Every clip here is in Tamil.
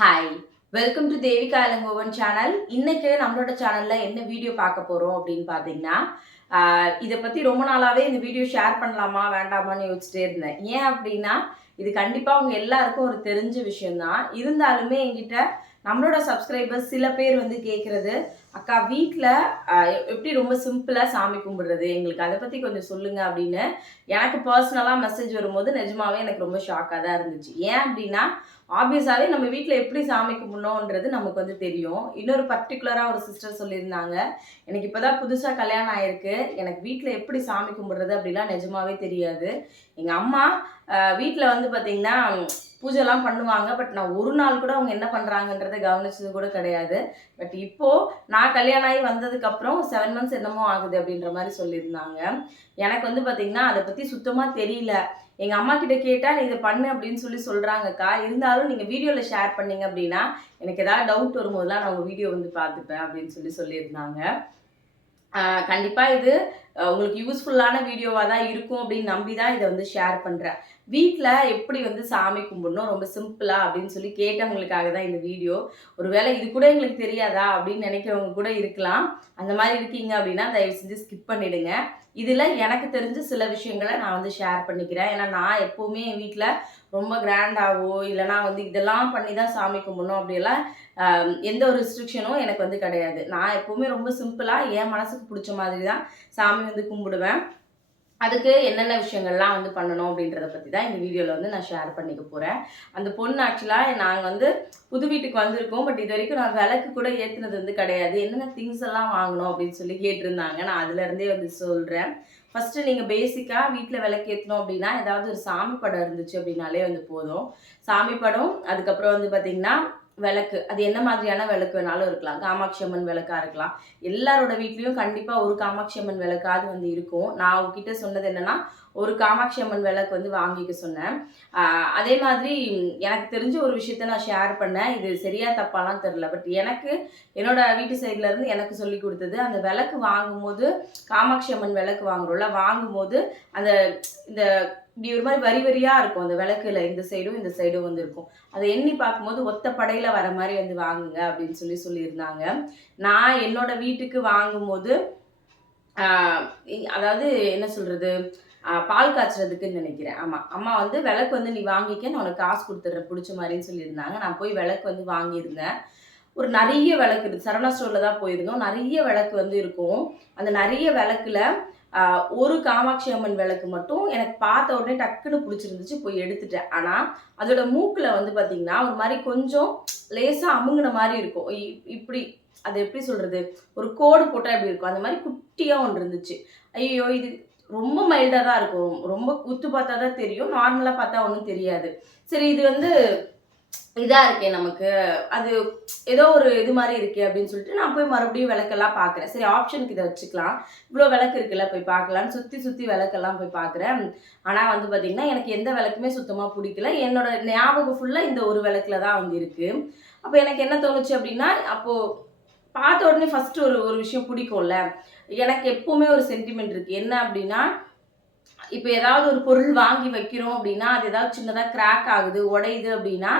Hi, welcome to Devika Ilangovan channel. இன்னைக்கு நம்மளோட சேனல்ல என்ன வீடியோ பார்க்க போறோம் அப்படின்னு பார்த்தீங்கன்னா, இதை பத்தி ரொம்ப நாளாவே இந்த வீடியோ ஷேர் பண்ணலாமா வேண்டாமான்னு யோசிச்சுட்டே இருந்தேன். ஏன் அப்படின்னா, இது கண்டிப்பா உங்க எல்லாருக்கும் ஒரு தெரிஞ்ச விஷயம்தான். இருந்தாலுமே என்கிட்ட நம்மளோட சப்ஸ்கிரைபர்ஸ் சில பேர் வந்து கேட்கறது, அக்கா வீட்டில் எப்படி ரொம்ப சிம்பிளா சாமி கும்பிடுறது, எங்களுக்கு அதை பத்தி கொஞ்சம் சொல்லுங்க அப்படின்னு எனக்கு பர்சனலா மெசேஜ் வரும்போது நிஜமாவே எனக்கு ரொம்ப ஷாக்காக தான் இருந்துச்சு. ஏன் அப்படின்னா, ஆப்வியஸாவே நம்ம வீட்டில் எப்படி சாமி கும்பிடணுன்றது நமக்கு வந்து தெரியும். இன்னொரு பர்டிகுலராக ஒரு சிஸ்டர் சொல்லியிருந்தாங்க, எனக்கு இப்போதான் புதுசாக கல்யாணம் ஆயிருக்கு, எனக்கு வீட்டில் எப்படி சாமி கும்பிடுறது அப்படிலாம் நிஜமாவே தெரியாது. எங்கள் அம்மா வீட்டில் வந்து பார்த்தீங்கன்னா பூஜைலாம் பண்ணுவாங்க. பட் நான் ஒரு நாள் கூட அவங்க என்ன பண்ணுறாங்கன்றதை கவனிச்சது கூட கிடையாது. பட் இப்போது நான் கல்யாணம் ஆகி வந்ததுக்கப்புறம் 7 மந்த்ஸ் என்னமோ ஆகுது அப்படின்ற மாதிரி சொல்லியிருந்தாங்க. எனக்கு வந்து பார்த்தீங்கன்னா அதை பற்றி சுத்தமாக தெரியல. எங்கள் அம்மா கிட்ட கேட்டால் நீ இதை பண்ணு அப்படின்னு சொல்கிறாங்கக்கா. இருந்தாலும் நீங்கள் வீடியோவில் ஷேர் பண்ணீங்க அப்படின்னா எனக்கு ஏதாவது டவுட் வரும்போதெல்லாம் நான் உங்கள் வீடியோ வந்து பார்த்துப்பேன் அப்படின்னு சொல்லியிருந்தாங்க. கண்டிப்பாக இது உங்களுக்கு யூஸ்ஃபுல்லான வீடியோவாக தான் இருக்கும் அப்படின்னு நம்பி தான் இதை வந்து ஷேர் பண்ணுறேன். வீட்டில் எப்படி வந்து சாமி கும்பிடணும் ரொம்ப சிம்பிளாக அப்படின்னு சொல்லி கேட்டவங்களுக்காக தான் இந்த வீடியோ. ஒருவேளை இது கூட எங்களுக்கு தெரியாதா அப்படின்னு நினைக்கிறவங்க கூட இருக்கலாம். அந்த மாதிரி இருக்கீங்க அப்படின்னா தயவு செஞ்சு ஸ்கிப் பண்ணிடுங்க. இதில் எனக்கு தெரிஞ்ச சில விஷயங்களை நான் வந்து ஷேர் பண்ணிக்கிறேன். ஏன்னா நான் எப்போவுமே என் வீட்டில் ரொம்ப கிராண்டாவோ இல்லைனா வந்து இதெல்லாம் பண்ணி தான் சாமி கும்பிடணும் அப்படியெல்லாம் எந்த ஒரு ரெஸ்ட்ரிக்ஷனும் எனக்கு வந்து கிடையாது. நான் எப்போவுமே ரொம்ப சிம்பிளாக என் மனசுக்கு பிடிச்ச மாதிரி தான் சாமி வந்து கும்பிடுவேன். அதுக்கு என்னென்ன விஷயங்கள்லாம் வந்து பண்ணணும் அப்படின்றத பற்றி தான் இந்த வீடியோவில் வந்து நான் ஷேர் பண்ணிக்க போகிறேன். அந்த பொண்ணு ஆக்சுவலாக நாங்கள் வந்து புது வீட்டுக்கு வந்திருக்கோம். பட் இது வரைக்கும் நான் விளக்கு கூட ஏற்றுனது வந்து கிடையாது. என்னென்ன திங்ஸ் எல்லாம் வாங்கணும் அப்படின்னு சொல்லி கேட்டிருந்தாங்க. நான் அதுலேருந்தே வந்து சொல்கிறேன். ஃபஸ்ட்டு நீங்கள் பேசிக்காக வீட்டில் விளக்கு ஏற்றணும் அப்படின்னா ஏதாவது ஒரு சாமி படம் இருந்துச்சு அப்படின்னாலே வந்து போதும். சாமி படம், அதுக்கப்புறம் வந்து பார்த்திங்கன்னா விளக்கு, அது என்ன மாதிரியான விளக்கு வேணாலும் இருக்கலாம். காமாட்சி அம்மன் விளக்கா இருக்கலாம். எல்லாரோட வீட்லேயும் கண்டிப்பாக ஒரு காமாட்சி அம்மன் விளக்காவது வந்து இருக்கும். நான் உங்ககிட்ட சொன்னது என்னன்னா, ஒரு காமாட்சி அம்மன் விளக்கு வந்து வாங்கிக்க சொன்னேன். அதே மாதிரி எனக்கு தெரிஞ்ச ஒரு விஷயத்த நான் ஷேர் பண்ணேன். இது சரியா தப்பாலாம் தெரில. பட் எனக்கு என்னோட வீட்டு சைட்லேருந்து எனக்கு சொல்லி கொடுத்தது, அந்த விளக்கு வாங்கும்போது காமாட்சி அம்மன் விளக்கு வாங்குறோம்ல, வாங்கும்போது அந்த இந்த இப்படி ஒரு மாதிரி வரி வரியாக இருக்கும் அந்த விளக்குல, இந்த சைடும் இந்த சைடும் வந்து இருக்கும். அதை எண்ணி பார்க்கும்போது ஒத்த படையில் வர மாதிரி வந்து வாங்குங்க அப்படின்னு சொல்லியிருந்தாங்க. நான் என்னோட வீட்டுக்கு வாங்கும்போது அதாவது என்ன சொல்கிறது, பால் காய்ச்சறதுக்குன்னு நினைக்கிறேன். ஆமாம், அம்மா வந்து விளக்கு வந்து நீ வாங்கிக்க, நான் உனக்கு காசு கொடுத்துட்றேன் பிடிச்ச மாதிரின்னு சொல்லியிருந்தாங்க. நான் போய் விளக்கு வந்து வாங்கியிருந்தேன். ஒரு நிறைய விளக்கு இருக்குது. சரவணா ஸ்டோரில் தான் போயிருந்தோம். நிறைய விளக்கு வந்து இருக்கும். அந்த நிறைய விளக்குல ஒரு காமாட்சி அம்மன் விளக்கு மட்டும் எனக்கு பார்த்த உடனே டக்குன்னு பிடிச்சிருந்துச்சு, போய் எடுத்துட்டேன். ஆனால் அதோட மூக்கில் வந்து பார்த்திங்கன்னா ஒரு மாதிரி கொஞ்சம் லேசாக அமுங்கின மாதிரி இருக்கும். இப்படி அது எப்படி சொல்கிறது, ஒரு கோடு போட்டால் எப்படி இருக்கும் அந்த மாதிரி குட்டியாக ஒன்று இருந்துச்சு. ஐயோ, இது ரொம்ப மைல்டாக தான் இருக்கும். ரொம்ப உத்து பார்த்தா தான் தெரியும், நார்மலாக பார்த்தா ஒன்றும் தெரியாது. சரி, இது வந்து இதாக இருக்கே நமக்கு, அது ஏதோ ஒரு இது மாதிரி இருக்கே அப்படின்னு சொல்லிட்டு நான் போய் மறுபடியும் விளக்கெல்லாம் பார்க்குறேன். சரி, ஆப்ஷனுக்கு இதை வச்சுக்கலாம், இவ்வளோ விளக்கு இருக்குல்ல போய் பார்க்கலான்னு சுற்றி விளக்கெல்லாம் போய் பார்க்குறேன். ஆனால் வந்து பார்த்திங்கன்னா எனக்கு எந்த விளக்குமே சுத்தமாக பிடிக்கல. என்னோட ஞாபகம் ஃபுல்லாக இந்த ஒரு விளக்கில் தான் வந்து இருக்குது. அப்போ எனக்கு என்ன தோணுச்சு அப்படின்னா, அப்போது பார்த்த உடனே ஃபஸ்ட்டு ஒரு விஷயம் பிடிக்கும்ல, எனக்கு எப்போவுமே ஒரு சென்டிமெண்ட் இருக்குது. என்ன அப்படின்னா, இப்போ ஏதாவது ஒரு பொருள் வாங்கி வைக்கிறோம் அப்படின்னா அது ஏதாவது சின்னதாக கிராக் ஆகுது, உடையுது அப்படின்னா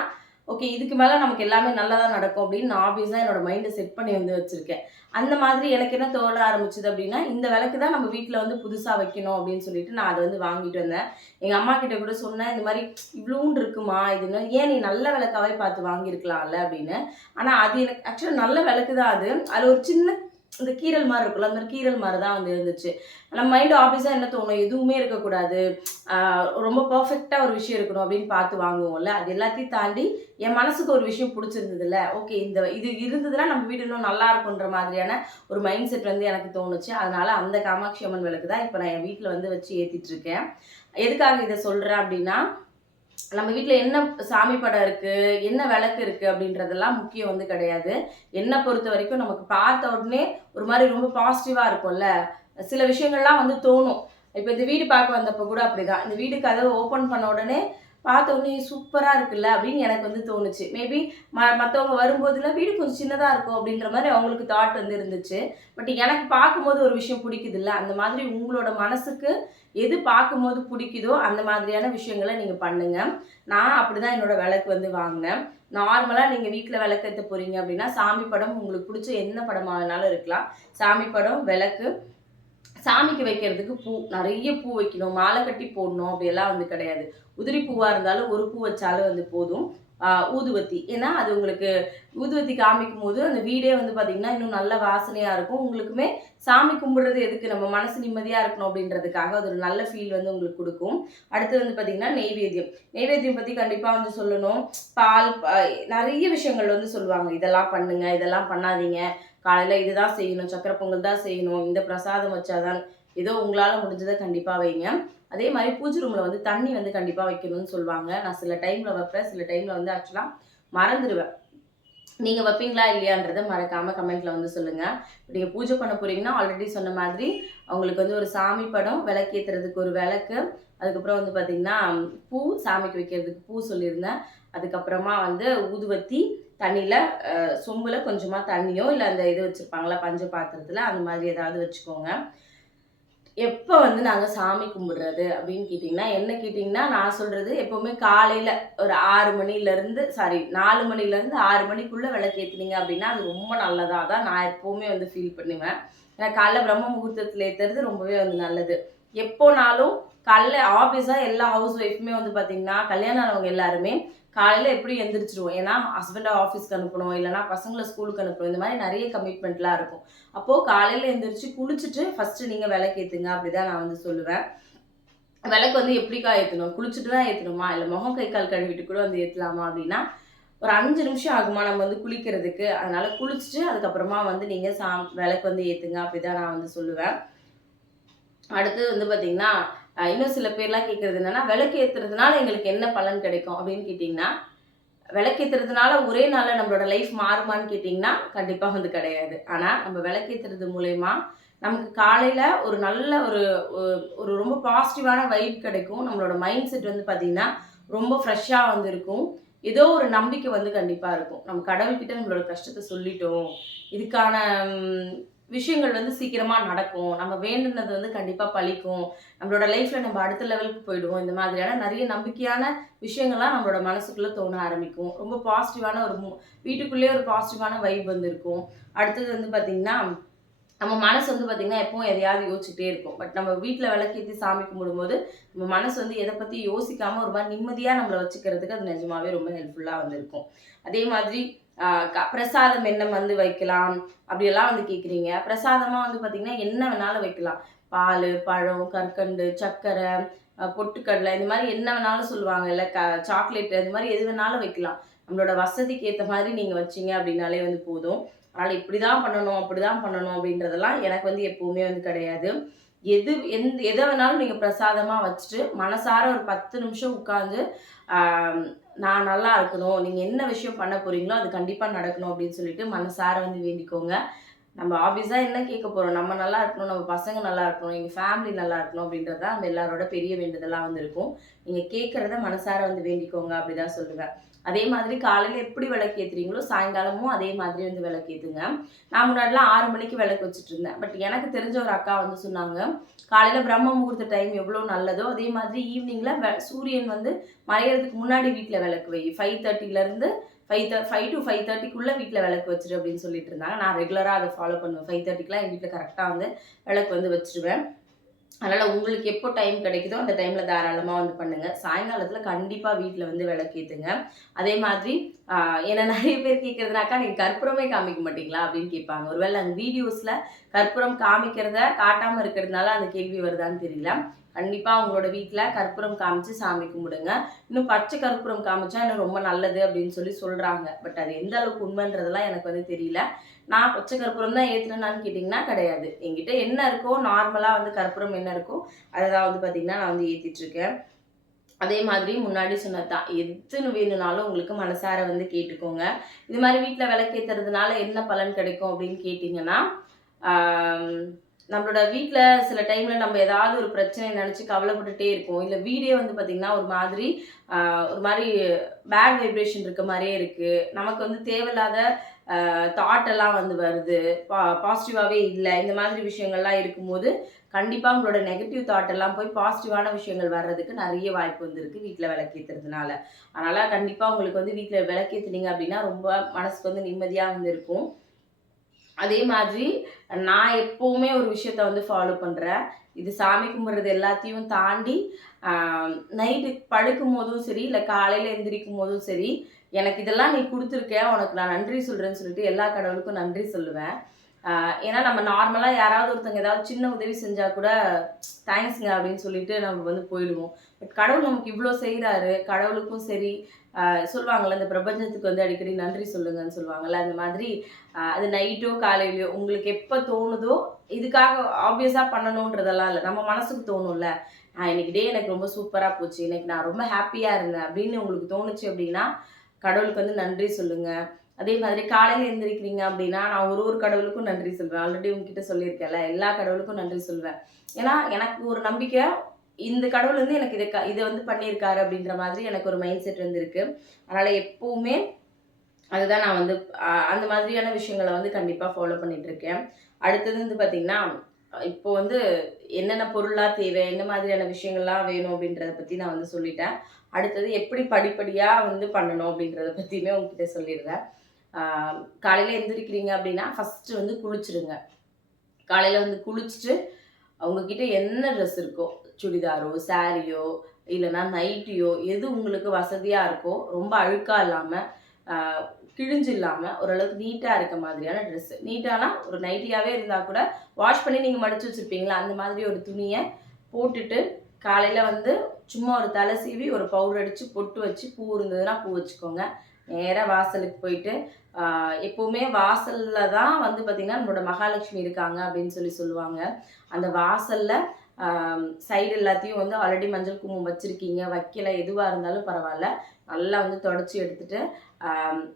ஓகே, இதுக்கு மேலே நமக்கு எல்லாமே நல்லதாக நடக்கும் அப்படின்னு நான் ஆப்வியஸாக என்னோட மைண்டை செட் பண்ணி வந்து வச்சுருக்கேன். அந்த மாதிரி எனக்கு என்ன தோண ஆரம்பிச்சது அப்படின்னா, இந்த விளக்கு தான் நம்ம வீட்டில் வந்து புதுசாக வைக்கணும் அப்படின்னு சொல்லிட்டு நான் அதை வந்து வாங்கிட்டு வந்தேன். எங்கள் அம்மா கிட்ட கூட சொன்னேன், இந்த மாதிரி இவ்வளோன்னு இருக்குமா, இதுன்னு ஏன் நீ நல்ல விளக்காவே பார்த்து வாங்கியிருக்கலாம்ல அப்படின்னு. ஆனால் அது எனக்கு ஆக்சுவலாக நல்ல விளக்கு தான். அதில் ஒரு சின்ன இந்த கீரல் மாதிரி இருக்குல்ல, அந்த மாதிரி கீரல் மாதிரி தான் வந்து இருந்துச்சு. நம்ம மைண்டு ஆஃபீஸாக என்ன தோணும், எதுவுமே இருக்கக்கூடாது, ரொம்ப பர்ஃபெக்டாக ஒரு விஷயம் இருக்கணும் அப்படின்னு பார்த்து வாங்குவோம்ல. அது எல்லாத்தையும் தாண்டி என் மனசுக்கு ஒரு விஷயம் பிடிச்சிருந்ததுல்ல, ஓகே இது இருந்ததுன்னா நம்ம வீடு இன்னும் நல்லா இருக்குன்ற மாதிரியான ஒரு மைண்ட் செட் வந்து எனக்கு தோணுச்சு. அதனால அந்த காமாட்சி அம்மன் விளக்கு தான் இப்போ நான் என் வீட்டில் வந்து வச்சு ஏற்றிட்டு இருக்கேன். எதுக்காக இதை சொல்கிறேன் அப்படின்னா, நம்ம வீட்டில் என்ன சாமி படம் இருக்குது, என்ன விளக்கு இருக்குது அப்படின்றதெல்லாம் முக்கியம் வந்து கிடையாது. என்னை பொறுத்த வரைக்கும் நமக்கு பார்த்த உடனே ஒரு மாதிரி ரொம்ப பாசிட்டிவாக இருக்கும்ல, சில விஷயங்கள்லாம் வந்து தோணும். இப்போ இந்த வீடு பார்க்க வந்தப்போ கூட அப்படிதான். இந்த வீடு கதவை ஓப்பன் பண்ண உடனே பார்த்த உடனே சூப்பராக இருக்குல்ல அப்படின்னு எனக்கு வந்து தோணுச்சு. மேபி மற்றவங்க வரும்போதுல வீடு கொஞ்சம் சின்னதாக இருக்கும் அப்படின்ற மாதிரி அவங்களுக்கு தாட் வந்து இருந்துச்சு. பட் எனக்கு பார்க்கும்போது ஒரு விஷயம் பிடிக்குதுல்ல, அந்த மாதிரி உங்களோட மனசுக்கு எது பார்க்கும்போது பிடிக்குதோ அந்த மாதிரியான விஷயங்களை நீங்கள் பண்ணுங்கள். நான் அப்படி தான் என்னோடய விளக்கு வந்து வாங்கினேன். நார்மலாக நீங்கள் வீட்டில் விளக்கேற்ற போகிறீங்க அப்படின்னா சாமி படம் உங்களுக்கு பிடிச்ச என்ன படமானாலும் இருக்கலாம். சாமி படம், விளக்கு, சாமிக்கு வைக்கிறதுக்கு பூ, நிறைய பூ வைக்கணும், மாலை கட்டி போடணும் அப்படியெல்லாம் வந்து கிடையாது. உதிரி பூவாக இருந்தாலும் ஒரு பூ வச்சாலும் வந்து போதும். ஊதுவத்தி, ஏன்னா அது உங்களுக்கு ஊதுவத்தி காமிக்கும் போது அந்த வீடே வந்து பார்த்திங்கன்னா இன்னும் நல்ல வாசனையாக இருக்கும். உங்களுக்குமே சாமி கும்பிடுறது எதுக்கு, நம்ம மனசு நிம்மதியாக இருக்கணும் அப்படின்றதுக்காக அது ஒரு நல்ல ஃபீல் வந்து உங்களுக்கு கொடுக்கும். அடுத்து வந்து பார்த்திங்கன்னா நெய்வேத்தியம். நெய்வேத்தியம் பற்றி கண்டிப்பாக வந்து சொல்லணும். பால், நிறைய விஷயங்கள் வந்து சொல்லுவாங்க. இதெல்லாம் பண்ணுங்க, இதெல்லாம் பண்ணாதீங்க, காலையில் இதுதான் செய்யணும், சக்கரை பொங்கல் தான் செய்யணும், இந்த பிரசாதம் வச்சாதான், ஏதோ உங்களால் முடிஞ்சதை கண்டிப்பாக வைங்க. அதே மாதிரி பூஜை ரூமில் வந்து தண்ணி வந்து கண்டிப்பாக வைக்கணும்னு சொல்லுவாங்க. நான் சில டைமில் வைப்பேன், சில டைமில் வந்து ஆக்சுவலாக மறந்துடுவேன். நீங்கள் வைப்பீங்களா இல்லையான்றதை மறக்காமல் கமெண்ட்டில் வந்து சொல்லுங்கள். நீங்கள் பூஜை பண்ண போகிறீங்கன்னா ஆல்ரெடி சொன்ன மாதிரி அவங்களுக்கு வந்து ஒரு சாமி படம், விளக்கேற்றுறதுக்கு ஒரு விளக்கு, அதுக்கப்புறம் வந்து பார்த்திங்கன்னா பூ, சாமிக்கு வைக்கிறதுக்கு பூ சொல்லியிருந்தேன். அதுக்கப்புறமா வந்து ஊதுவத்தி, தண்ணியில் சொம்பில் கொஞ்சமாக தண்ணியோ இல்லை அந்த இது வச்சுருப்பாங்களா பஞ்ச பாத்திரத்தில், அந்த மாதிரி ஏதாவது வச்சுக்கோங்க. எப்போ வந்து நாங்கள் சாமி கும்பிடுறது அப்படின்னு கேட்டிங்கன்னா, என்ன கேட்டிங்கன்னா, நான் சொல்கிறது எப்போவுமே காலையில் ஒரு 6 மணிலேருந்து 4 மணிலேருந்து 6 மணிக்குள்ளே விளக்கேற்றுனீங்க அப்படின்னா அது ரொம்ப நல்லதாக தான் நான் எப்போவுமே வந்து ஃபீல் பண்ணுவேன். ஏன்னா காலைல பிரம்ம முகூர்த்தத்தில் ஏற்றுறது ரொம்பவே வந்து நல்லது. எப்போனாலும் காலைல ஆப்வியஸாக எல்லா ஹவுஸ் ஒய்ஃபுமே வந்து பார்த்திங்கன்னா, கல்யாணம் ஆனவங்க எல்லாருமே காலையில் எப்படி எந்திரிச்சிருவோம். ஏன்னா ஹஸ்பண்டை ஆஃபீஸ்க்கு அனுப்பணும், இல்லைனா பசங்களை ஸ்கூலுக்கு அனுப்பணும், இந்த மாதிரி நிறைய கமிட்மெண்ட்லாம் இருக்கும். அப்போது காலையில் எந்திரிச்சு குளிச்சுட்டு ஃபஸ்ட்டு நீங்கள் விளக்கேற்றுங்க அப்படி தான் நான் வந்து சொல்லுவேன். விளக்கு வந்து எப்படிக்கா ஏற்றணும், குளிச்சுட்டு தான் ஏற்றணுமா, இல்லை முகம் கை கால் கழுவிட்டு கூட வந்து ஏற்றலாமா அப்படின்னா, ஒரு 5 நிமிஷம் ஆகுமா நம்ம வந்து குளிக்கிறதுக்கு. அதனால் குளிச்சுட்டு அதுக்கப்புறமா வந்து நீங்கள் விளக்கு வந்து ஏற்றுங்க அப்படி தான் நான் வந்து சொல்லுவேன். அடுத்தது வந்து பார்த்திங்கன்னா, இன்னும் சில பேர்லாம் கேட்குறது என்னென்னா, விளக்கு ஏற்றுறதுனால எங்களுக்கு என்ன பலன் கிடைக்கும் அப்படின்னு கேட்டிங்கன்னா, விளக்கேற்றுறதுனால ஒரே நாளில் நம்மளோட லைஃப் மாறுமான்னு கேட்டிங்கன்னா கண்டிப்பாக வந்து கிடையாது. ஆனால் நம்ம விளக்கேற்றுறது மூலயமா நமக்கு காலையில் ஒரு நல்ல ஒரு ரொம்ப பாசிட்டிவான வைப் கிடைக்கும். நம்மளோட மைண்ட் செட் வந்து பார்த்திங்கன்னா ரொம்ப ஃப்ரெஷ்ஷாக வந்து இருக்கும். ஏதோ ஒரு நம்பிக்கை வந்து கண்டிப்பாக இருக்கும். நம்ம கடவுள்கிட்ட நம்மளோட கஷ்டத்தை சொல்லிட்டோம், இதுக்கான விஷயங்கள் வந்து சீக்கிரமாக நடக்கும், நம்ம வேண்டுனது வந்து கண்டிப்பாக பழிக்கும், நம்மளோட லைஃப்பில் நம்ம அடுத்த லெவலுக்கு போயிடுவோம், இந்த மாதிரியான நிறைய நம்பிக்கையான விஷயங்கள்லாம் நம்மளோட மனசுக்குள்ளே தோண ஆரம்பிக்கும். ரொம்ப பாசிட்டிவான வீட்டுக்குள்ளேயே ஒரு பாசிட்டிவான வைப் வந்து இருக்கும். அடுத்தது வந்து பார்த்திங்கன்னா, நம்ம மனசு வந்து பார்த்திங்கன்னா எப்பவும் எதையாவது யோசிச்சுட்டே இருக்கும். பட் நம்ம வீட்டில் விளக்கேற்றி சாமி கும்பிடும்போது நம்ம மனசு வந்து எதை பற்றி யோசிக்காமல் ஒரு மாதிரி நிம்மதியாக நம்மளை வச்சுக்கிறதுக்கு அது நிஜமாவே ரொம்ப ஹெல்ப்ஃபுல்லாக வந்து இருக்கும். அதே மாதிரி பிரசாதம் என்ன வந்து வைக்கலாம் அப்படியெல்லாம் வந்து கேட்குறீங்க. பிரசாதமாக வந்து பார்த்திங்கன்னா என்ன வேணாலும் வைக்கலாம். பால், பழம், கற்கண்டு, சர்க்கரை, பொட்டுக்கடலை, இந்த மாதிரி என்ன வேணாலும் சொல்லுவாங்க இல்லை, சாக்லேட்டு, இந்த மாதிரி எது வேணாலும் வைக்கலாம். நம்மளோட வசதிக்கு ஏற்ற மாதிரி நீங்கள் வச்சிங்க அப்படின்னாலே வந்து போதும். அதனால் இப்படி தான் பண்ணணும், அப்படி தான் பண்ணணும் அப்படின்றதெல்லாம் எனக்கு வந்து எப்போவுமே வந்து கிடையாது. எதை வேணாலும் நீங்கள் பிரசாதமாக வச்சுட்டு மனசார ஒரு 10 நிமிஷம் உட்காந்து நான் நல்லா இருக்கணும், நீங்கள் என்ன விஷயம் பண்ண போகிறீங்களோ அது கண்டிப்பாக நடக்கணும் அப்படின்னு சொல்லிட்டு மனசார வந்து வேண்டிக்கோங்க. நம்ம ஆப்வியஸாக என்ன கேட்க போகிறோம், நம்ம நல்லா இருக்கணும், நம்ம பசங்க நல்லா இருக்கணும், எங்கள் ஃபேமிலி நல்லா இருக்கணும் அப்படின்றது தான் நம்ம எல்லாரோட பெரிய வேண்டுதலாக வந்து இருக்கும். நீங்கள் கேட்குறத மனசார வந்து வேண்டிக்கோங்க அப்படி தான் சொல்லுவேன். அதே மாதிரி காலையில் எப்படி விளக்கேற்றுறீங்களோ சாயங்காலமும் அதே மாதிரி வந்து விளக்கேற்றுங்க. நான் முன்னாடிலாம் 6 மணிக்கு விளக்கு வச்சுட்டு இருந்தேன். பட் எனக்கு தெரிஞ்ச ஒரு அக்கா வந்து சொன்னாங்க, காலையில் பிரம்ம முகூர்த்த டைம் எவ்வளோ நல்லதோ அதே மாதிரி ஈவினிங்கில் சூரியன் வந்து மறையிறதுக்கு முன்னாடி வீட்டில் விளக்கு வை, 5:30லேருந்து 5 to 5:30க்குள்ளே வீட்டில் விளக்கு வச்சிரு அப்படின்னு சொல்லிட்டு இருந்தாங்க. நான் ரெகுலராக அதை ஃபாலோ பண்ணுவேன். 5:30க்குலாம் எங்கள் வீட்டில் கரெக்டாக வந்து விளக்கு வந்து வச்சுருவேன். அதனால் உங்களுக்கு எப்போ டைம் கிடைக்குதோ அந்த டைமில் தாராளமாக வந்து பண்ணுங்கள். சாயங்காலத்தில் கண்டிப்பாக வீட்டில் வந்து விளக்கேற்றுங்க. அதே மாதிரி ஏன்னா நிறைய பேர் கேட்குறதுனாக்கா நீங்கள் கற்பூரமே காமிக்க மாட்டீங்களா அப்படின்னு கேட்பாங்க. ஒருவேளை அந்த வீடியோஸில் கற்பூரம் காமிக்கிறத காட்டாமல் இருக்கிறதுனால அந்த கேள்வி வருதான்னு தெரியல. கண்டிப்பாக உங்களோட வீட்டில் கற்பூரம் காமிச்சு சாமி கும்பிடுங்க. இன்னும் பச்சை கற்பூரம் காமிச்சா இன்னும் ரொம்ப நல்லது அப்படின்னு சொல்கிறாங்க. பட் அது எந்த அளவுக்கு உண்மைன்றதெல்லாம் எனக்கு வந்து தெரியல. நான் பச்சை கற்பூரம் தான் ஏற்றுனேன்னு கேட்டிங்கன்னா கிடையாது. என்கிட்ட என்ன இருக்கோ நார்மலாக வந்து கற்பூரம் என்ன இருக்கோ அதை தான் வந்து பார்த்திங்கன்னா நான் வந்து ஏற்றிட்டுருக்கேன். அதே மாதிரி முன்னாடி சொன்னதான், எதுன்னு வேணும்னாலும் உங்களுக்கு மனசார வந்து கேட்டுக்கோங்க. இது மாதிரி வீட்டில் விளக்கேற்றுறதுனால என்ன பலன் கிடைக்கும் அப்படின்னு கேட்டிங்கன்னா, நம்மளோட வீட்ல சில டைம்ல நம்ம ஏதாவது ஒரு பிரச்சனைய நெனச்சு கவலைப்பட்டுட்டே இருப்போம். இல்ல வீடே வந்து பார்த்தீங்கன்னா, ஒரு மாரி பேட் வைப்ரேஷன் இருக்க மாரியே இருக்கு. நமக்கு வந்து தேவையில்லாத தாட் எல்லாம் வந்து வருது. பாசிட்டிவாவே இல்ல. இந்த மாதிரி விஷயங்கள்லாம் இருக்கும்போது, கண்டிப்பா உங்களோட நெகட்டிவ் தாட் எல்லாம் போய் பாசிட்டிவான விஷயங்கள் வர்றதுக்கு நெறைய வாய்ப்பு வந்து இருக்கு, வீட்ல விளக்கேத்துறதுனால. அதனால கண்டிப்பா உங்களுக்கு வந்து வீட்ல விளக்கேத்துனீங்க அப்டின்னா, ரொம்ப மனசுக்கு வந்து நிம்மதியா வந்து இருக்கும். அதே மாதிரி நான் எப்பவுமே ஒரு விஷயத்த வந்து ஃபாலோ பண்றேன். இது சாமி கும்பிடுறது எல்லாத்தையும் தாண்டி, ஆ நைட்டு படுக்கும்போதும் சரி, இல்ல காலையில எந்திரிக்கும்போதும் சரி, எனக்கு இதெல்லாம் நீ குடுத்துருக்க, உனக்கு நான் நன்றி சொல்றேன்னு சொல்லிட்டு எல்லா கடவுளுக்கும் நன்றி சொல்லுவேன். ஆ ஏன்னா நம்ம நார்மலா யாராவது ஒருத்தவங்க ஏதாவது சின்ன உதவி செஞ்சா கூட, தேங்க்ஸ்ங்க அப்படின்னு சொல்லிட்டு நம்ம வந்து போயிடுவோம். பட் கடவுள் நமக்கு இவ்ளோ செய்றாரு. கடவுளுக்கும் சரி, சொல்லுவாங்கல்ல, இந்த பிரபஞ்சத்துக்கு வந்து அடிக்கடி நன்றி சொல்லுங்கன்னு சொல்லுவாங்கல்ல. அந்த மாதிரி அது நைட்டோ, காலையிலயோ உங்களுக்கு எப்ப தோணுதோ, இதுக்காக ஆப்வியஸா பண்ணணுன்றதெல்லாம் இல்ல. நம்ம மனசுக்கு தோணும்ல. இன்னைக்கு டே எனக்கு ரொம்ப சூப்பரா போச்சு. இன்னைக்கு நான் ரொம்ப ஹேப்பியா இருந்தேன் அப்படின்னு உங்களுக்கு தோணுச்சு அப்படின்னா, கடவுளுக்கு வந்து நன்றி சொல்லுங்க. அதே மாதிரி காலையில எந்திரிக்கிறீங்க அப்படின்னா, நான் ஒரு ஒரு கடவுளுக்கும் நன்றி சொல்வேன். ஆல்ரெடி உங்ககிட்ட சொல்லியிருக்கேன்ல. எல்லா கடவுளுக்கும் நன்றி சொல்வேன். ஏன்னா, எனக்கு ஒரு நம்பிக்கை, இந்த கடவுள் வந்து எனக்கு இத வந்து பண்ணியிருக்காரு அப்படின்ற மாதிரி எனக்கு ஒரு மைண்ட் செட் வந்து இருக்கு. அதனால எப்பவுமே அதுதான் நான் வந்து அந்த மாதிரியான விஷயங்கள வந்து கண்டிப்பா ஃபாலோ பண்ணிட்டுருக்கேன். அடுத்தது வந்து பார்த்தீங்கன்னா, இப்போ வந்து என்னென்ன பொருள்லாம் தேவை, என்ன மாதிரியான விஷயங்கள்லாம் வேணும் அப்படின்றத பத்தி நான் வந்து சொல்லிட்டேன். அடுத்தது எப்படி படிப்படியா வந்து பண்ணணும் அப்படின்றத பத்தியுமே உங்ககிட்ட சொல்லிடுறேன். ஆ காலையில எந்திரிக்கிறீங்க அப்படின்னா, ஃபர்ஸ்ட்டு வந்து குளிச்சுருங்க. காலையில வந்து குளிச்சுட்டு, அவங்க கிட்ட என்ன ட்ரெஸ் இருக்கோ, சுடிதாரோ, சாரியோ, இல்லன்னா நைட்டியோ, எது உங்களுக்கு வசதியா இருக்கோ, ரொம்ப அழுக்கா இல்லாம, ஆ கிழிஞ்சு இல்லாம, ஓரளவுக்கு நீட்டா இருக்க மாதிரியான ட்ரெஸ். நீட்டானா ஒரு நைட்டியாவே இருந்தா கூட, வாஷ் பண்ணி நீங்க மடிச்சு வச்சிருப்பீங்கல்ல, அந்த மாதிரி ஒரு துணிய போட்டுட்டு, காலையில வந்து சும்மா ஒரு தலை சீவி, ஒரு பவுடர் அடிச்சு, பொட்டு வச்சு, பூ இருந்ததுன்னா பூ வச்சுக்கோங்க. நேரா வாசலுக்கு போயிட்டு, ஆ எப்பவுமே வாசல்ல தான் வந்து பார்த்தீங்கன்னா, நம்மளோட மகாலட்சுமி இருக்காங்க அப்படின்னு சொல்லுவாங்க. அந்த வாசல்ல சைடு எல்லாத்தையும் வந்து ஆல்ரெடி மஞ்சள் குங்குமம் வச்சிருக்கீங்க, வைக்கல, எதுவா இருந்தாலும் பரவால்ல. நல்லா வந்து தொடச்சு எடுத்துட்டு,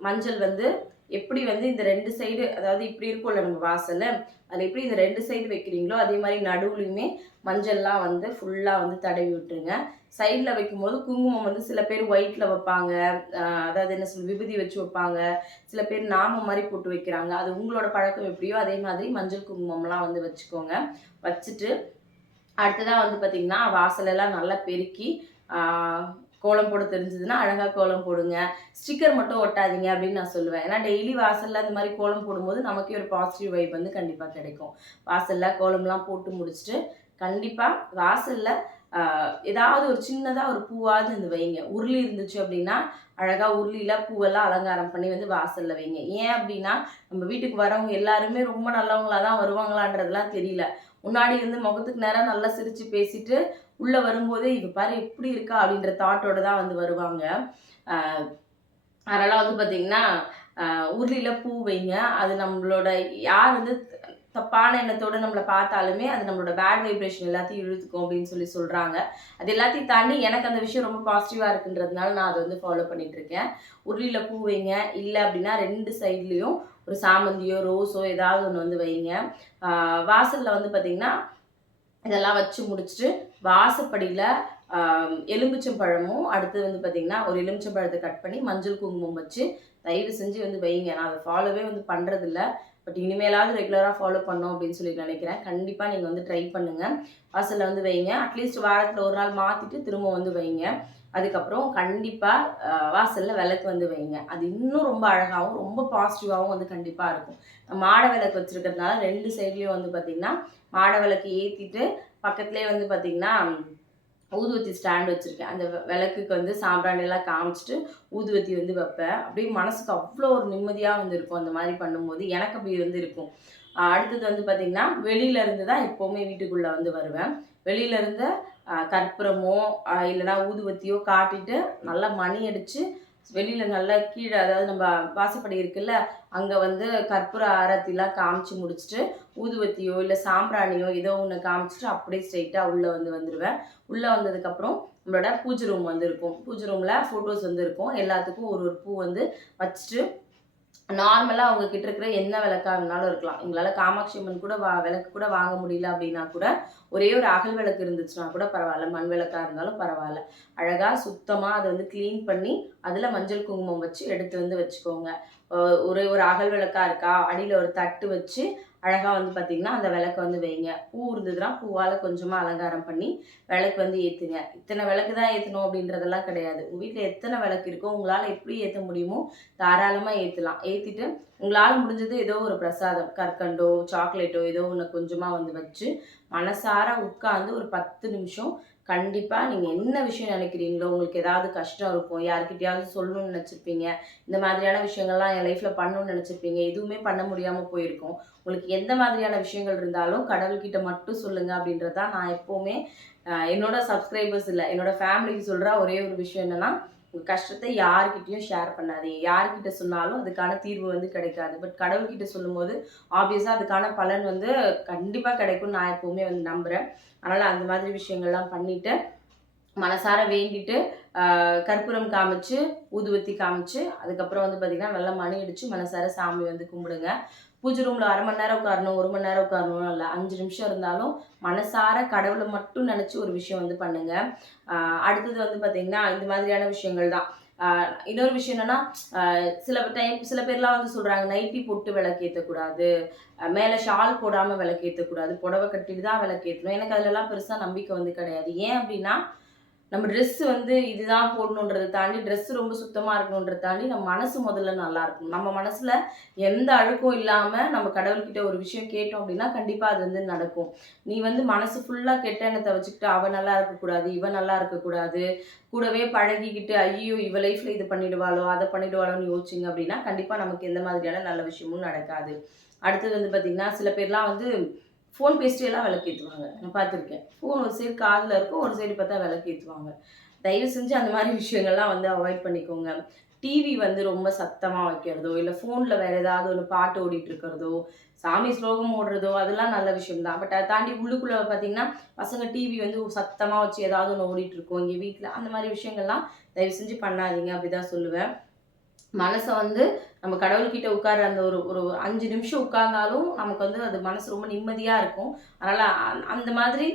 மஞ்சள் வந்து எப்படி வந்து இந்த 2 சைடு, அதாவது இப்படி இருக்கும்ல நம்ம வாசலு, அதில எப்படி இந்த 2 சைடு வைக்கிறீங்களோ, அதே மாரி நடுவுலயுமே மஞ்சள்லாம் வந்து ஃபுல்லா வந்து தடவி விட்டுருங்க. சைட்ல வைக்கும்போது குங்குமம் வந்து சில பேர் ஒயிட்ல வைப்பாங்க. அதாவது என்ன விபூதி வச்சு வைப்பாங்க. சில பேர் நாமம் மாரி போட்டு வைக்கிறாங்க. அது உங்களோட பழக்கம் எப்படியோ அதே மாதிரி மஞ்சள் குங்குமம்லாம் வந்து வச்சுக்கோங்க. வச்சுட்டு அடுத்ததா வந்து பார்த்தீங்கன்னா, வாசலெல்லாம் நல்லா பெருக்கி, ஆ கோலம் போட தெரிஞ்சதுன்னா, அழகா கோலம் போடுங்க. ஸ்டிக்கர் மட்டும் ஒட்டாதீங்க அப்படின்னு நான் சொல்லுவேன். ஏன்னா டெய்லி வாசல்ல இந்த மாரி கோலம் போடும்போது, நமக்கே ஒரு பாசிட்டிவ் வைப் வந்து கண்டிப்பா கிடைக்கும். வாசல்ல கோலம்லாம் போட்டு முடிச்சுட்டு, கண்டிப்பா வாசல்ல ஏதாவது ஒரு சின்னதா ஒரு பூவாவது வந்து வைங்க. உருளி இருந்துச்சு அப்படின்னா, அழகா உருளியில பூவெல்லாம் அலங்காரம் பண்ணி வந்து வாசல்ல வைங்க. ஏன் அப்படின்னா, நம்ம வீட்டுக்கு வரவங்க எல்லாருமே ரொம்ப நல்லவங்களா தான் வருவாங்களான்றதெல்லாம் தெரியல. முன்னாடி இருந்து முகத்துக்கு நேரா நல்லா சிரிச்சு பேசிட்டு, உள்ள வரும்போதே, "இவ பாரு எப்படி இருக்கா?" அப்படின்ற தாட்டோட தான் வந்து வருவாங்க. அ அதனால வந்து பார்த்தீங்கன்னா, அ உருளியில பூ வைங்க. அது நம்மளோட யார் வந்து தப்பான எண்ணத்தோட நம்மள பார்த்தாலுமே, அது நம்மளோட பேட் வைப்ரேஷன் எல்லாத்தையும் இழுத்துக்கும் அப்படின்னு சொல்றாங்க. அது எல்லாத்தையும் தாண்டி எனக்கு அந்த விஷயம் ரொம்ப பாசிட்டிவா இருக்குன்றதுனால நான் அத வந்து ஃபாலோ பண்ணிட்டு இருக்கேன். உருளியில பூ வைங்க. இல்ல அப்படின்னா 2 சைட்லயும் ஒரு சாமந்தியோ, ரோஸோ ஏதாவது ஒண்ணு வந்து வைங்க. ஆ வாசல்ல வந்து பார்த்தீங்கன்னா, இதெல்லாம் வச்சு முடிச்சுட்டு, வாசப்படியில ஆ எலுமிச்சம்பழமும், அடுத்து வந்து பார்த்தீங்கன்னா, ஒரு எலுமிச்சம்பழத்த கட் பண்ணி மஞ்சள், குங்குமம் வச்சு தயவு செஞ்சு வந்து வைங்க. நான் அத ஃபாலோவே வந்து பண்றதில்ல. பட் இனிமேலாவது ரெகுலரா ஃபாலோ பண்ணணும் அப்படின்னு சொல்லி நினைக்கிறேன். கண்டிப்பா நீங்க வந்து ட்ரை பண்ணுங்க. வாசல்ல வந்து வைங்க. அட்லீஸ்ட் வாரத்துல ஒரு நாள் மாத்திட்டு திரும்ப வந்து வைங்க. அதுக்கப்புறம் கண்டிப்பா வாசல்ல விளக்கு வந்து வைங்க. அது இன்னும் ரொம்ப அழகாவும், ரொம்ப பாசிட்டிவாவும் வந்து கண்டிப்பா இருக்கும். மாட விளக்கு வச்சிருக்கிறதுனால 2 சைட்லயும் வந்து பார்த்தீங்கன்னா, மாட விளக்கு ஏத்திட்டு, பக்கத்திலேயே வந்து பார்த்தீங்கன்னா, ஊதுவத்தி ஸ்டாண்ட் வச்சிருக்கேன். அந்த விளக்குக்கு வந்து சாம்பிராணிலாம் காமிச்சுட்டு, ஊதுவத்தி வந்து வைப்பேன். அப்படியே மனசுக்கு அவ்வளோ ஒரு நிம்மதியா வந்து இருக்கும். அந்த மாரி பண்ணும்போது. எனக்கு அப்படி வந்து இருக்கும். அடுத்தது வந்து பார்த்தீங்கன்னா, வெளியில இருந்து தான் எப்பவுமே வீட்டுக்குள்ள வந்து வருவேன். வெளியில இருந்து கற்பூரமோ, இல்லன்னா ஊதுவத்தியோ காட்டிட்டு, நல்லா மணி அடிச்சு, வெளியில நல்லா கீழ, அதாவது நம்ம வாசப்படி இருக்குல்ல, அங்க வந்து கற்பூர ஆரத்திலாம் காமிச்சு முடிச்சுட்டு, ஊதுவத்தியோ, இல்ல சாம்பிராணியோ ஏதோ ஒண்ணு காமிச்சுட்டு, அப்படியே ஸ்ட்ரெயிட்டா உள்ள வந்து வந்துருவேன். உள்ள வந்ததுக்கப்புறம் நம்மளோட பூஜை ரூம் வந்து இருக்கும். பூஜை ரூம்ல ஃபோட்டோஸ் வந்து இருக்கும். எல்லாத்துக்கும் ஒரு ஒரு பூ வந்து வச்சுட்டு, நார்மலாக அவங்க கிட்ட இருக்கிற என்ன விளக்கா இருந்தாலும் இருக்கலாம். எங்களால் காமாட்சி அம்மன் கூட விளக்கு கூட வாங்க முடியல அப்படின்னா கூட ஒரே ஒரு அகல் விளக்கு இருந்துச்சுன்னா கூட பரவாயில்ல, மண் விளக்கா இருந்தாலும் பரவாயில்ல. அழகாக சுத்தமாக அதை வந்து க்ளீன் பண்ணி அதில் மஞ்சள் குங்குமம் வச்சு எடுத்து வந்து வச்சுக்கோங்க. ஒரு ஒரு அகல் விளக்கா இருக்கா, அடியில் ஒரு தட்டு வச்சு அழகாக வந்து பார்த்திங்கன்னா அந்த விளக்கு வந்து வைங்க. பூ இருந்ததுன்னா பூவால் கொஞ்சமாக அலங்காரம் பண்ணி விளக்கு வந்து ஏற்றுங்க. இத்தனை விளக்கு தான் ஏற்றணும் அப்படின்றதெல்லாம் கிடையாது. உங்கள் வீட்டில் எத்தனை விளக்கு இருக்கோ உங்களால் எப்படி ஏற்ற முடியுமோ தாராளமாக ஏற்றலாம். ஏற்றிட்டு உங்களால் முடிஞ்சது ஏதோ ஒரு பிரசாதம், கற்கண்டோ சாக்லேட்டோ ஏதோ ஒன்று கொஞ்சமாக வந்து வச்சு மனசார உட்காந்து ஒரு 10 நிமிஷம் கண்டிப்பாக நீங்கள் என்ன விஷயம் நினைக்கிறீங்களோ, உங்களுக்கு ஏதாவது கஷ்டம் இருக்கும், யாருக்கிட்டையாவது சொல்லணும்னு நினச்சிருப்பீங்க, இந்த மாதிரியான விஷயங்கள்லாம் என் லைஃப்பில் பண்ணணும்னு நினச்சிருப்பீங்க, எதுவுமே பண்ண முடியாமல் போயிருக்கும். உங்களுக்கு எந்த மாதிரியான விஷயங்கள் இருந்தாலும் கடவுள்கிட்ட மட்டும் சொல்லுங்கள் அப்படின்றது தான் நான் எப்போவுமே என்னோட சப்ஸ்கிரைபர்ஸ் இல்லை, என்னோட ஃபேமிலிக்கு சொல்கிற ஒரே ஒரு விஷயம் என்னென்னா, உங்கள் கஷ்டத்தை யார்கிட்டையும் ஷேர் பண்ணாதீங்க. யார்கிட்ட சொன்னாலும் அதுக்கான தீர்வு வந்து கிடைக்காது. பட் கடவுள்கிட்ட சொல்லும்போது ஆப்வியஸாக அதுக்கான பலன் வந்து கண்டிப்பாக கிடைக்கும்னு நான் எப்போவுமே வந்து நம்புகிறேன். அதனால் அந்த மாதிரி விஷயங்கள்லாம் பண்ணிவிட்டு மனசார வேண்டிட்டு கற்பூரம் காமிச்சு, ஊதுவத்தி காமிச்சு, அதுக்கப்புறம் வந்து பார்த்திங்கன்னா நல்லா மணி அடித்து மனசார சாமி வந்து கும்பிடுங்க. பூஜை ரூமில் 1/2 மணி நேரம் உட்காரணும், 1 மணி நேரம் உட்காரணும் இல்லை, 5 நிமிஷம் இருந்தாலும் மனசார கடவுளை மட்டும் நினச்சி ஒரு விஷயம் வந்து பண்ணுங்கள். அடுத்தது வந்து பார்த்திங்கன்னா இந்த மாதிரியான விஷயங்கள் தான். இன்னொரு விஷயம் என்னென்னா, சில பேர்லாம் வந்து சொல்கிறாங்க நைட்டி போட்டு விளக்கேற்றக்கூடாது, மேலே ஷால் போடாமல் விளக்கேற்றக்கூடாது, புடவை கட்டிட்டு தான் விளக்கேற்றணும். எனக்கு அதிலலாம் பெருசாக நம்பிக்கை வந்து கிடையாது. ஏன் அப்படின்னா, நம்ம ட்ரெஸ் வந்து இதுதான் போடணுன்றதை தாண்டி ட்ரெஸ் ரொம்ப சுத்தமாக இருக்கணுன்றதை தாண்டி நம்ம மனசு முதல்ல நல்லா இருக்கணும். நம்ம மனசில் எந்த அழுக்கும் இல்லாமல் நம்ம கடவுள்கிட்ட ஒரு விஷயம் கேட்டோம் அப்படின்னா கண்டிப்பாக அது வந்து நடக்கும். நீ வந்து மனசு ஃபுல்லாக கெட்ட எண்ணத்தை வச்சுக்கிட்டு அவள் நல்லா இருக்கக்கூடாது, இவன் நல்லா இருக்கக்கூடாது, கூடவே பழகிக்கிட்டு ஐயோ இவ லைஃப்பில் இது பண்ணிடுவாளோ அதை பண்ணிடுவாளோன்னு யோசிச்சிங்க அப்படின்னா கண்டிப்பாக நமக்கு எந்த மாதிரியான நல்ல விஷயமும் நடக்காது. அடுத்தது வந்து பார்த்திங்கன்னா சில பேர்லாம் வந்து ஃபோன் பேசிட்டு எல்லாம் விளக்கேற்றுவாங்க. நான் பார்த்துருக்கேன். ஃபோன் ஒரு சைடு காதில் இருக்கும், ஒரு சைடு பார்த்தா விளக்கேற்றுவாங்க. தயவு செஞ்சு அந்த மாதிரி விஷயங்கள்லாம் வந்து அவாய்ட் பண்ணிக்கோங்க. டிவி வந்து ரொம்ப சத்தமாக வைக்கிறதோ, இல்லை ஃபோனில் வேறு ஏதாவது ஒரு பாட்டு ஓடிட்டு இருக்கிறதோ, சாமி ஸ்லோகம் ஓடுறதோ அதெல்லாம் நல்ல விஷயம் தான். பட் அதை தாண்டி உள்ளுக்குள்ளே பார்த்தீங்கன்னா பசங்க டிவி வந்து சத்தமாக வச்சு ஏதாவது ஒன்று ஓடிட்டு இருக்கும் இங்கே வீட்டில். அந்த மாதிரி விஷயங்கள்லாம் தயவு செஞ்சு பண்ணாதீங்க அப்படி தான் சொல்லுவேன். மனசை வந்து நம்ம கடவுள்கிட்ட உட்கார அந்த ஒரு ஒரு 5 நிமிஷம் உட்கார்ந்தாலும் நமக்கு வந்து அது மனசு ரொம்ப நிம்மதியாக இருக்கும். அதனால் அந்த மாதிரி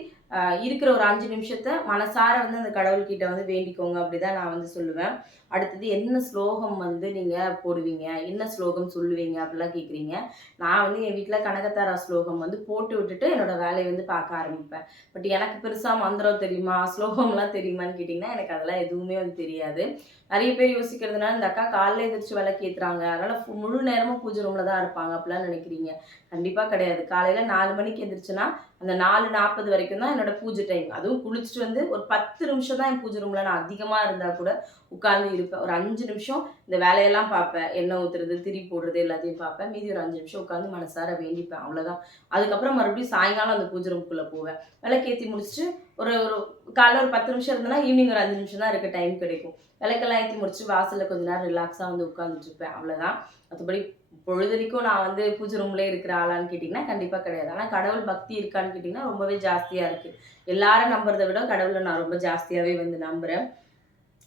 இருக்கிற ஒரு 5 நிமிஷத்தை மனசார வந்து அந்த கடவுள்கிட்ட வந்து வேண்டிக்கோங்க அப்படி தான் நான் வந்து சொல்லுவேன். அடுத்தது என்ன ஸ்லோகம் வந்து நீங்கள் போடுவீங்க, என்ன ஸ்லோகம் சொல்லுவீங்க அப்படிலாம் கேட்குறீங்க. நான் வந்து என் வீட்டில் கனகத்தாரா ஸ்லோகம் வந்து போட்டு விட்டுட்டு என்னோடய வேலையை வந்து பார்க்க ஆரம்பிப்பேன். பட் எனக்கு பெருசாக மந்திரம் தெரியுமா, ஸ்லோகம்லாம் தெரியுமான்னு கேட்டிங்கன்னா எனக்கு அதெல்லாம் எதுவுமே வந்து தெரியாது. நிறைய பேர் யோசிக்கிறதுனால இந்த அக்கா காலையில் எந்திரிச்சு விளக்கு ஏற்றுறாங்க, அதனால் முழு நேரமும் பூஜை ரூமில் தான் இருப்பாங்க அப்படிலாம் நினைக்கிறீங்க. கண்டிப்பாக கிடையாது. காலையில் 4 மணிக்கு எந்திரிச்சுன்னா அந்த 4:40 வரைக்கும் தான் என்னோட பூஜை டைம். அதுவும் குளிச்சுட்டு வந்து ஒரு 10 நிமிஷம் தான் என் பூஜை ரூமில் நான் அதிகமாக இருந்தால் கூட உட்கார்ந்து இருப்பேன். ஒரு 5 நிமிஷம் இந்த வேலையெல்லாம் பார்ப்பேன். எண்ணெய் ஊற்றுறது, திரி போடுறது எல்லாத்தையும் பார்ப்பேன். மீதி ஒரு 5 நிமிஷம் உட்காந்து மனசார வேண்டிப்பேன், அவ்வளோதான். அதுக்கப்புறம் மறுபடியும் சாயங்காலம் அந்த பூஜை ரூமுக்குள்ளே போவேன். விளக்கேற்றி முடிச்சுட்டு ஒரு ஒரு காலைல ஒரு 10 நிமிஷம் இருந்தேன்னா ஈவினிங் ஒரு 5 நிமிஷம் தான் இருக்க டைம் கிடைக்கும். விளக்கெல்லாம் ஏற்றி முடிச்சுட்டு வாசலில் கொஞ்ச நேரம் ரிலாக்ஸாக வந்து உட்காந்துட்டு இருப்பேன், அவ்வளோதான். மற்றபடி பொழுதனைக்கும் நான் வந்து பூஜை ரூம்லேயே இருக்கிற ஆளான்னு கேட்டிங்கன்னா கண்டிப்பாக கிடையாது. ஆனால் கடவுள் பக்தி இருக்கான்னு கேட்டிங்கன்னா ரொம்பவே ஜாஸ்தியாக இருக்குது. எல்லாரும் நம்புறதை விட கடவுளை நான் ரொம்ப ஜாஸ்தியாகவே வந்து நம்புகிறேன்.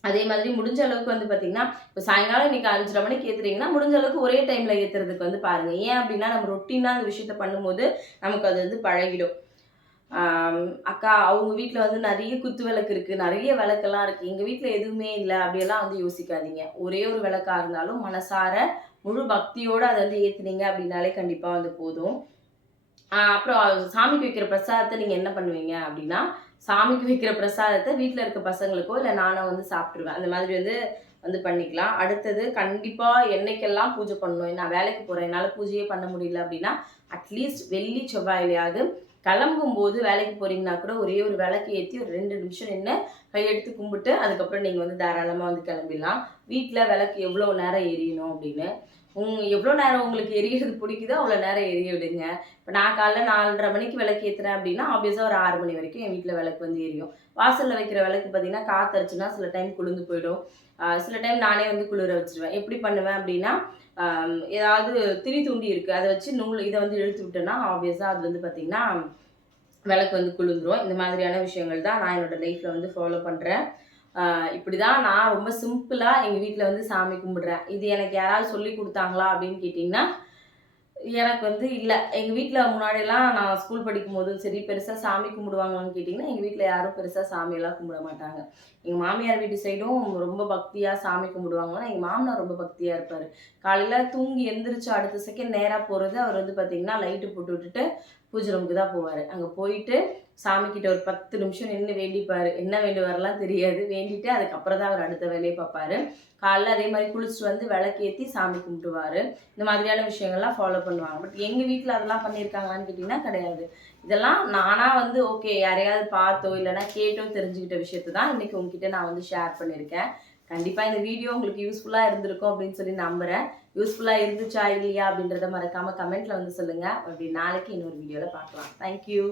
அதே மாதிரி முடிஞ்ச அளவுக்கு வந்து பார்த்திங்கன்னா இப்போ சாயங்காலம் இன்றைக்கி 5:30 மணிக்கு ஏற்றுறீங்கன்னா முடிஞ்ச அளவுக்கு ஒரே டைமில் ஏற்றுறதுக்கு வந்து பாருங்கள். ஏன் அப்படின்னா நம்ம ரொட்டீனாக அந்த விஷயத்த பண்ணும்போது நமக்கு அது வந்து பழகிடும். அக்கா அவங்க வீட்டில் வந்து நிறைய குத்து விளக்கு இருக்குது, நிறைய விளக்கெல்லாம் இருக்குது, எங்கள் வீட்டில் எதுவுமே இல்லை அப்படியெல்லாம் வந்து யோசிக்காதீங்க. ஒரே ஒரு விளக்காக இருந்தாலும் மனசார முழு பக்தியோடு அதை வந்து ஏற்றுனீங்க அப்படின்னாலே கண்டிப்பாக வந்து போதும். அப்புறம் சாமிக்கு வைக்கிற பிரசாதத்தை நீங்கள் என்ன பண்ணுவீங்க அப்படின்னா, சாமிக்கு வைக்கிற பிரசாதத்தை வீட்டில் இருக்க பசங்களுக்கோ இல்லை நானும் வந்து சாப்பிட்ருவேன். அந்த மாதிரி வந்து வந்து பண்ணிக்கலாம். அடுத்தது கண்டிப்பாக என்னைக்கெல்லாம் பூஜை பண்ணணும், நான் வேலைக்கு போகிறேன் என்னால் பூஜையே பண்ண முடியல அப்படின்னா அட்லீஸ்ட் வெள்ளி செவ்வாயிலையாவது கிளம்பும்போது வேலைக்கு போகிறீங்கன்னா கூட ஒரே ஒரு விளக்கு ஏற்றி ஒரு 2 நிமிஷம் நின்று கையெடுத்து கும்பிட்டு அதுக்கப்புறம் நீங்கள் வந்து தாராளமாக வந்து கிளம்பிடலாம். வீட்டில் விளக்கு எவ்வளோ நேரம் எரியணும் அப்படின்னு எவ்வளோ நேரம் உங்களுக்கு எரியறது பிடிக்குதோ அவ்வளோ நேரம் எரிய விடுங்க. இப்போ நான் காலைல 4:30 மணிக்கு விளக்கு ஏற்றுறேன் அப்படின்னா ஆப்வியஸாக ஒரு 6 மணி வரைக்கும் என் வீட்டில் விளக்கு வந்து எரியும். வாசலில் வைக்கிற விளக்கு பார்த்திங்கன்னா காற்றடிச்சுன்னா சில டைம் குளிர்ந்து போயிடும், சில டைம் நானே வந்து குளிர வச்சுருவேன். எப்படி பண்ணுவேன் அப்படின்னா ஏதாவது திரி தூண்டி இருக்குது அதை வச்சு இதை வந்து இழுத்து விட்டேன்னா ஆப்வியஸாக அது வந்து பார்த்திங்கன்னா விளக்கு வந்து குளிர்ந்துடும். இந்த மாதிரியான விஷயங்கள் தான் நான் என்னோடய லைஃப்பில் வந்து ஃபாலோ பண்ணுறேன். இப்படி தான் நான் ரொம்ப சிம்பிளாக எங்கள் வீட்டில் வந்து சாமி கும்பிடுறேன். இது எனக்கு யாராவது சொல்லி கொடுத்தாங்களா அப்படின்னு கேட்டிங்கன்னா, எனக்கு வந்து இல்ல. எங்க வீட்ல முன்னாடிலாம் நான் ஸ்கூல் படிக்கும்போதும் சரி, பெருசா சாமி கும்பிடுவாங்களான்னு கேட்டீங்கன்னா, எங்க வீட்ல யாரும் பெருசா சாமியெல்லாம் கும்பிட மாட்டாங்க. எங்க மாமியார் வீட்டு சைடும் ரொம்ப பக்தியா சாமி கும்பிடுவாங்க. எங்க மாமனார் ரொம்ப பக்தியா இருப்பாரு. காலையில தூங்கி எந்திரிச்சு அடுத்த செகண்ட் நேரா போறது, அவர் வந்து பார்த்தீங்கன்னா, லைட்டு போட்டு விட்டுட்டு பூஜை ரூமுக்கு தான் போவாரு. அங்க போயிட்டு சாமிகிட்ட ஒரு 10 நிமிஷம் நின்னு வேண்டிப்பாரு. என்ன வேண்டுவாருலாம் தெரியாது. வேண்டிட்டு அதுக்கப்புறம் தான் அவர் அடுத்த வேலைய பார்ப்பாரு. காலைல அதே மாரி குளிச்சுட்டு வந்து விளக்கேத்தி சாமி கும்பிட்டுருவாரு. இந்த மாதிரியான விஷயங்கள்லாம் ஃபாலோ பண்ணுவாங்க. பட் எங்க வீட்ல அதெல்லாம் பண்ணியிருக்காங்களான்னு கேட்டீங்கன்னா கிடையாது. இதெல்லாம் நானா வந்து ஓகே யாரையாவது பார்த்தோ, இல்லன்னா கேட்டோ தெரிஞ்சுக்கிட்ட விஷயத்த தான் இன்னைக்கு உங்ககிட்ட நான் வந்து ஷேர் பண்ணியிருக்கேன். கண்டிப்பா இந்த வீடியோ உங்களுக்கு யூஸ்ஃபுல்லா இருந்திருக்கும் அப்படின்னு சொல்லி நம்புறேன். யூஸ்ஃபுல்லா இருந்துச்சா இல்லையா அப்படின்றத மறக்காம கமெண்ட்ல வந்து சொல்லுங்க. அப்படி நாளைக்கு இன்னொரு வீடியோல பார்க்கலாம். Thank you.